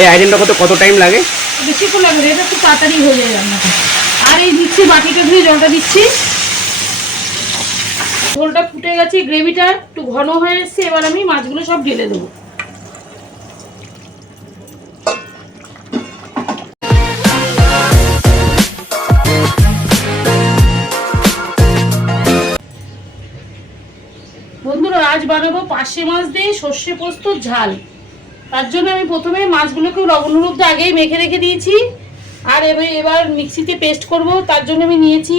এই আইটেমটা কত টাইম লাগে? বেশিক্ষণ লাগবে না, এটা খুব তাড়াতাড়ি হয়ে যায় রান্নাটা। আর এই দিচ্ছি বাটিটা ধুয়ে জলটা দিচ্ছি। ঝোলটা ফুটে গেছে, গ্রেভিটা একটু ঘন হয়ে এসছে। এবার আমি মাছগুলো সব ঢেলে দেবো। বন্ধুরা, আজ বানাবো পার্শে মাছ দিয়ে সর্ষে পোস্ত ঝাল। তার জন্য আমি প্রথমে মাছগুলোকে লবণ হলুদ আগেই মেখে রেখে দিয়েছি। আর এবার মিক্সিতে পেস্ট করব। তার জন্য আমি নিয়েছি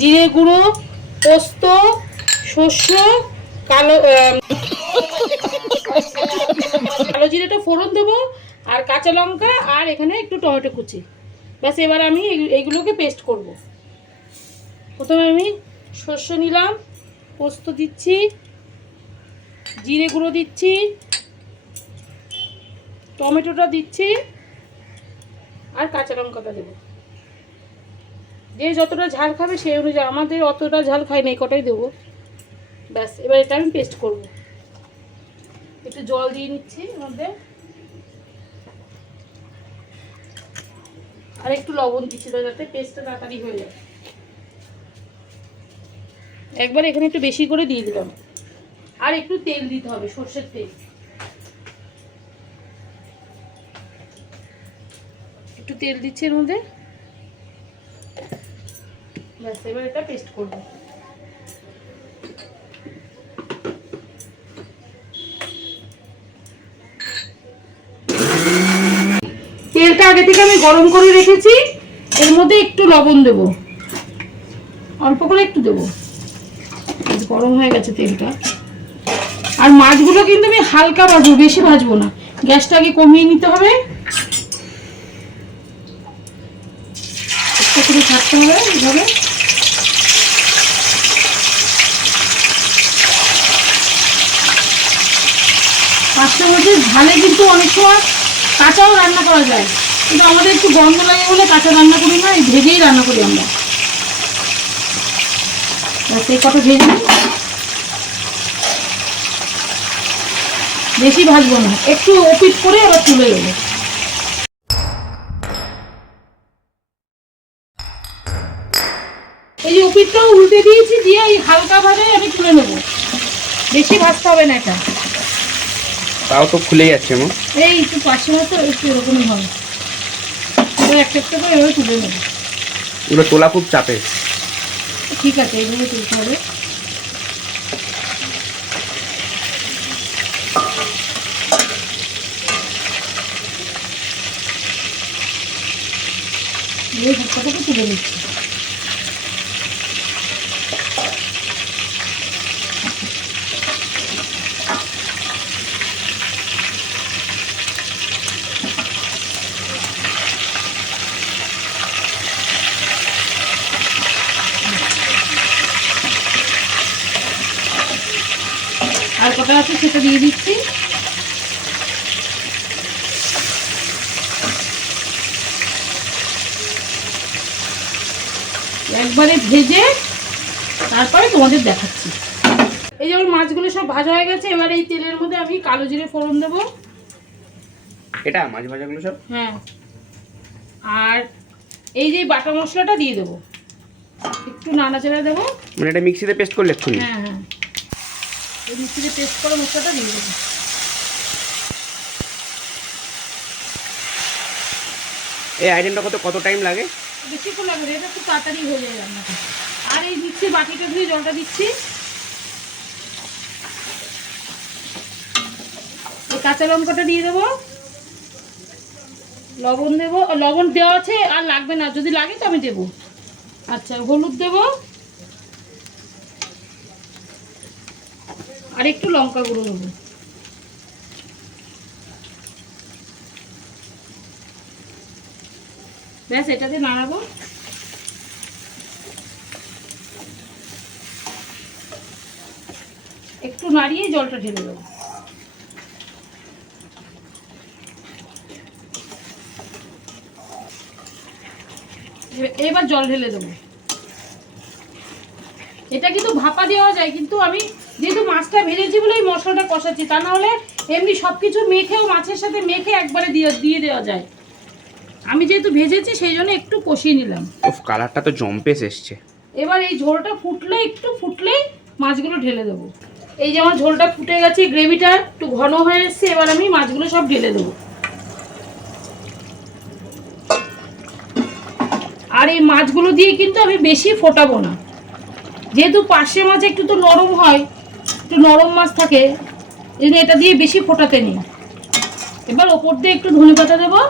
জিরে গুঁড়ো, পোস্ত, শস্য, কালো জিরেটা ফোড়ন দেবো, আর কাঁচা লঙ্কা, আর এখানে একটু টমেটো কুচি। ব্যাস, এবার আমি এইগুলোকে পেস্ট করব। প্রথমে আমি শস্য নিলাম, পোস্ত দিচ্ছি, জিরে গুঁড়ো দিচ্ছি, টমেটোটা দিচ্ছি, আর কাঁচা লঙ্কাটা দেবো। যে যতটা ঝাল খাবে সেই অনুযায়ী, আমাদের অতটা ঝাল খাই না, এই কটাই দেবো। ব্যাস, এবার এটা আমি পেস্ট করব। একটু জল দিয়ে নিচ্ছি এর মধ্যে, আর একটু লবণ দিচ্ছি যাতে পেস্টটা তাড়াতাড়ি হয়ে যায়। একবার এখানে একটু বেশি করে দিয়ে দিলাম। আর একটু তেল দিতে হবে, সর্ষের তেল। একটু তেল দিচ্ছি এর মধ্যে। ব্যাস, এবার এটা পেস্ট করব। তেলটা আগে থেকে আমি গরম করে রেখেছি। এর মধ্যে একটু লবণ দেব, অল্প করে একটু দেবো। গরম হয়ে গেছে তেলটা। আর মাছগুলো কিন্তু আমি হালকা ভাজবো, বেশি ভাজবো না। গ্যাসটা আগে কমিয়ে নিতে হবে, একটু করে ছাড়তে হবে এইভাবে। পাঁচটা মাছের ঝালে কিন্তু অনেক সময় কাঁচাও রান্না করা যায়, কিন্তু আমাদের একটু গন্ধ লাগে বলে কাঁচা রান্না করি না, এই ভেজেই রান্না করি আমরা। সেই কটা ভেজে নিই, বেশি ভাজবো না, একটু ওপিট করে আবার তুলে দেবো। এই যে ওপিটটাও উল্টে দিয়েছি, দিয়ে এই হালকা ভাবে আমি তুলে নেবো। বেশি ভাজতে হবে না এটা। তাও তো খুলে যাচ্ছে মা। এই একটু পাশে মতো একটু এরকমই হবে। এবার একটা একটা করে এভাবে তুলে নেবো। এগুলো তোলা খুব চাপে। ঠিক আছে, এইভাবে তুলতে হবে। এই হাতটাকে তুলে নিচ্ছি। আর কটা আছে সেটা দিয়ে দিচ্ছি। একবারে ভেজে তারপরে তোমাদের দেখাচ্ছি। এই যেমন মাছগুলো সব ভাজা হয়ে গেছে, এবার এই তেলের মধ্যে আমি কালো জিরে ফোড়ন দেবো। এটা মাছ ভাজাগুলো সব, হ্যাঁ। আর এই যে বাটা মশলাটা দিয়ে দেবো, একটু নাড়াচাড়া দেবো। মানে এটা মিক্সিতে পেস্ট করলে এক্ষুনি? হ্যাঁ হ্যাঁ, এই মিক্সিতে পেস্ট করে মশলাটা দিয়ে দেবো। এই আইটেমটা কত টাইম লাগে? বেশিক্ষণ লাগবে না, এটা খুব তাড়াতাড়ি হয়ে যায় রান্নাটা। আর এই দিচ্ছি বাটিটা ধুয়ে জলটা দিচ্ছি। এই কাঁচা লঙ্কাটা দিয়ে দেবো, লবণ দেবো। লবণ দেওয়া আছে, আর লাগবে না, যদি লাগে তো আমি দেবো। আচ্ছা, হলুদ দেবো, আর একটু লঙ্কা গুঁড়ো দেবো। ব্যাস, এটাতে নাড়াবো। একটু নাড়িয়ে জলটা ঢেলে দেবো। এবার জল ঢেলে দেবো। এটা কিন্তু ভাপা দেওয়া যায়, কিন্তু আমি যেহেতু মাছটা ভেজেছি বলে এই মশলাটা কষাচ্ছি, তা না হলে এমনি সব কিছু মেখেও মাছের সাথে মেখে একবারে দিয়ে দেওয়া যায়। আমি যেহেতু ভেজেছি সেই জন্য একটু কষিয়ে নিলাম। উফ, কালারটা তো জম্পেস এসছে। এবার এই ঝোলটা একটু ফুটলেই মাছগুলো ঢেলে দেবো। এই যে আমার ঝোলটা ফুটে গেছে, গ্রেভিটা একটু ঘন হয়ে এসছে, এবার আমি মাছগুলো সব ঢেলে দেবো। আর এই মাছগুলো দিয়ে কিন্তু আমি বেশি ফোটাবো না, যেহেতু পার্শে মাছ একটু তো নরম হয়, একটু নরম মাছ থাকে, এই জন্য এটা দিয়ে বেশি ফোটাতে নেই। এবার ওপর দিয়ে একটু ধনেপাতা দেবো।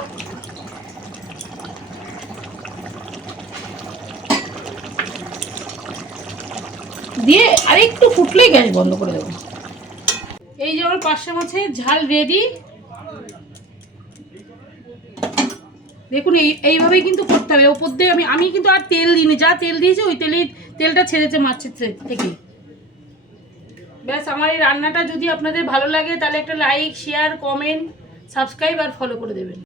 দিয়ে আর একটু ফুটলেই গ্যাস বন্ধ করে দেবো। এই যে আমার পার্শে মাছের ঝাল রেডি। দেখুন এইভাবেই কিন্তু করতে হবে। ওপর দিয়ে আমি কিন্তু আর তেল দিইনি, যা তেল দিয়েছি ওই তেলটা ছেড়েছে মাছের থেকে। ব্যাস, আমার এই রান্নাটা যদি আপনাদের ভালো লাগে তাহলে একটা লাইক, শেয়ার, কমেন্ট, সাবস্ক্রাইব আর ফলো করে দেবেন।